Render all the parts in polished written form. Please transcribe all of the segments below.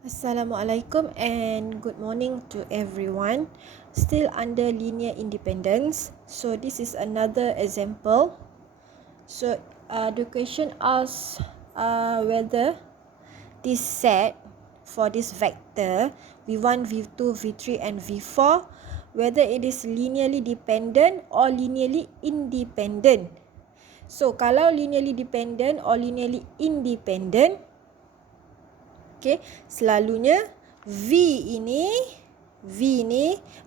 Assalamualaikum and good morning to everyone. Still under linear independence. So this is another example. So the question asks whether this set for this vector v1, v2, v3 and v4, whether it is linearly dependent or linearly independent. So kalau linearly dependent or linearly independent, okay, selalunya V ini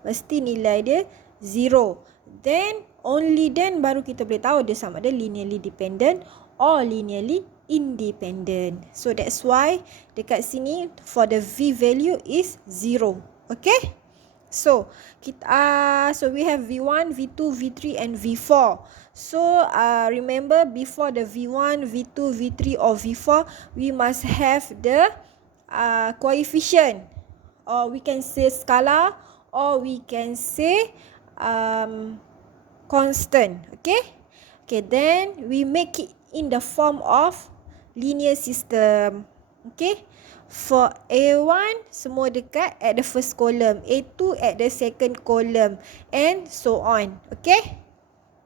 mesti nilai dia 0. Then, only then baru kita boleh tahu dia sama ada linearly dependent or linearly independent. So, that's why dekat sini for the V value is 0. Okay? So, we have V1, V2, V3 and V4. So, remember before the V1, V2, V3 or V4, we must have the coefficient, or we can say scalar, or we can say constant. Okay, then we make it in the form of linear system. Okay, for A1 semua dekat at the first column, A2 at the second column, and so on. Okay,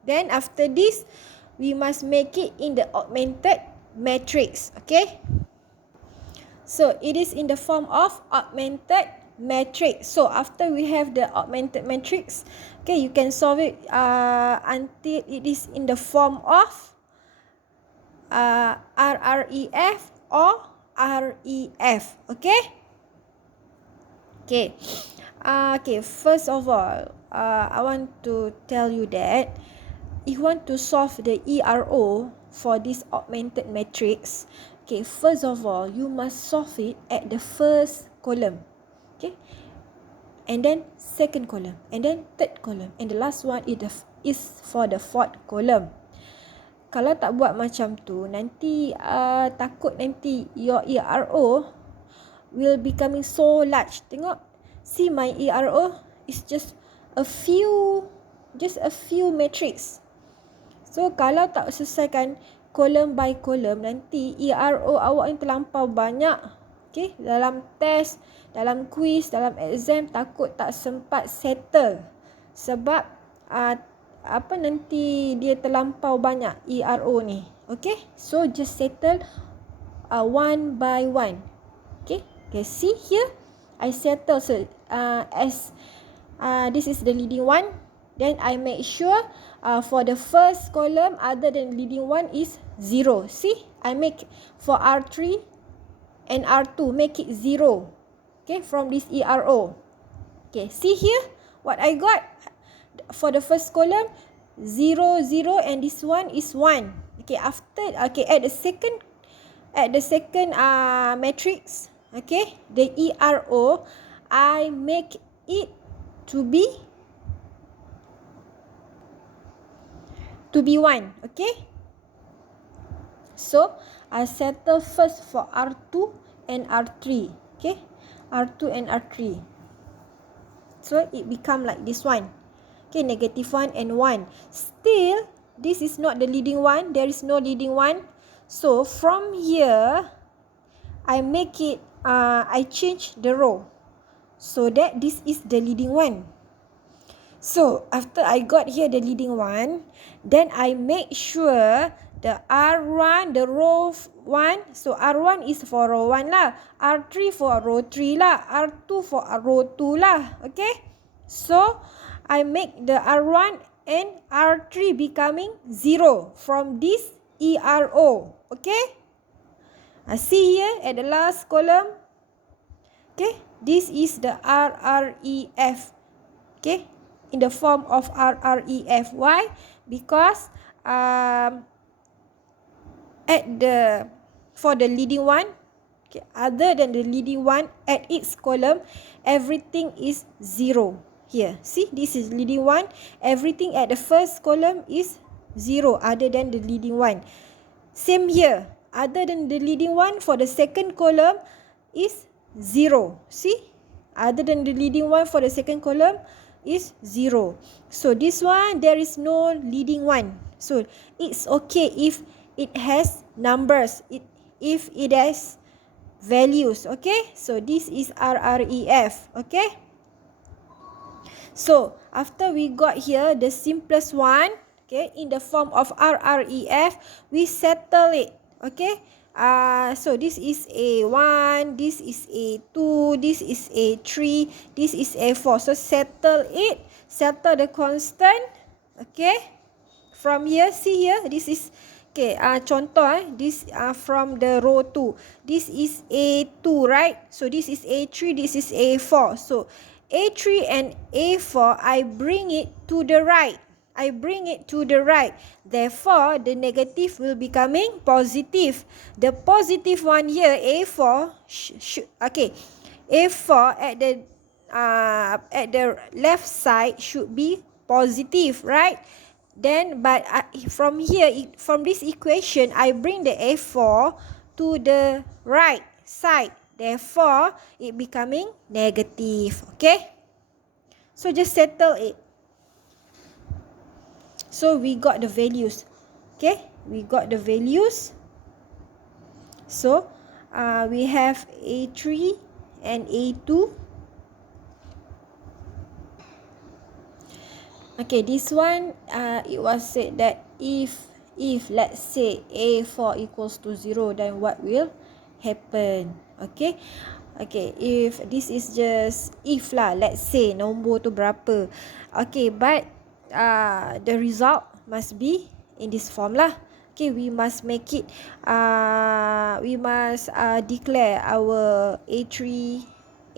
then after this we must make it in the augmented matrix. Okay, so it is in the form of augmented matrix. So after we have the augmented matrix, okay, you can solve it until it is in the form of RREF or REF. Okay. Okay, first of all, I want to tell you that if you want to solve the ERO for this augmented matrix, okay, first of all, you must solve it at the first column. Okay. And then second column. And then third column. And the last one is for the fourth column. Kalau tak buat macam tu, nanti takut nanti your ERO will becoming so large. Tengok, see my ERO is just a few matrix. So kalau tak selesaikan column by column, nanti ERO awak ni terlampau banyak. Okay, dalam test, dalam quiz, dalam exam, takut tak sempat settle. Sebab nanti dia terlampau banyak ERO ni. Okay, so just settle one by one. Okay, see here, I settle as this is the leading one. Then I make sure for the first column other than leading one is 0. See, I make for R3 and R2, make it 0. Okay, from this ERO. Okay, see here what I got for the first column, 0, 0, and this one is 1. Okay, at the second matrix, okay, the ERO, I make it to be 1. Okay, so I settle first for R2 and R3. Okay, R2 and R3. So it become like this one. Okay, -1 and 1. Still, this is not the leading one. There is no leading one. So from here, I make it, I change the row so that this is the leading one. So after I got here the leading one, then I make sure the R1, the row 1, so R1 is for row 1 lah, R3 for row 3 lah, R2 for row 2 lah. Okay, so I make the R1 and R3 becoming 0 from this ERO. Okay, I see here at the last column. Okay, this is the RREF. Okay, in the form of RREF. Why? Because for the leading one, okay, other than the leading one, at its column, everything is 0. Here, see, this is leading one. Everything at the first column is 0 other than the leading one. Same here, other than the leading one, for the second column is 0. See, other than the leading one for the second column is 0. So this one, there is no leading one. So it's okay if it has numbers. If it has values. Okay, so this is RREF. Okay, so after we got here the simplest one, okay, in the form of RREF, we settle it. Okay, so this is A1, this is A2, this is A3, this is A4. So settle it, settle the constant. Okay, from here, see here, this is okay, contoh this from the row 2. This is A2, right? So this is A3, this is A4. So A3 and A4, I bring it to the right. I bring it to the right. Therefore, the negative will be coming positive. The positive one here, A4, okay, A4 at the left side should be positive, right? Then, but from here, from this equation, I bring the A4 to the right side. Therefore, it becoming negative. Okay? So, just settle it. So, we got the values. Okay? We got the values. So, we have A3 and A2. Okay, this one, it was said that if let's say A4 equals to 0, then what will happen? Okay, if this is just if lah, let's say nombor tu berapa. Okay, but the result must be in this form lah. Okay, we must make it, we must declare our A3,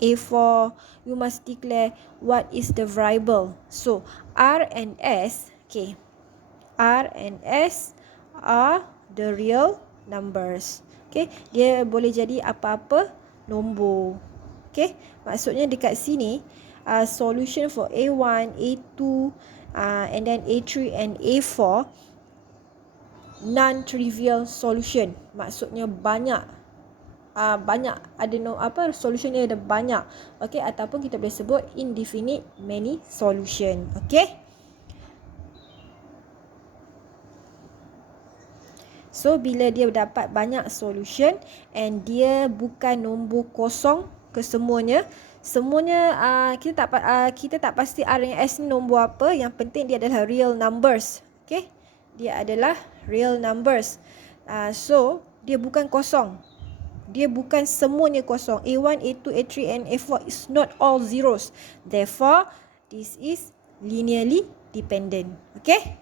A4, you must declare what is the variable. So, R and S, okay, R and S are the real numbers. Okay, dia boleh jadi apa-apa nombor. Okay, maksudnya dekat sini, solution for A1, A2, and then A3 and A4, non-trivial solution. Maksudnya banyak ada solution dia ada banyak. Okay, ataupun kita boleh sebut indefinite many solution. Okay, so bila dia dapat banyak solution and dia bukan nombor kosong kesemuanya, kita tak pasti R dan S ni nombor apa. Yang penting dia adalah real numbers. Okay, dia adalah real numbers. So dia bukan kosong. Dia bukan semuanya kosong. A1, A2, A3 and A4 is not all zeros. Therefore, this is linearly dependent. Okay?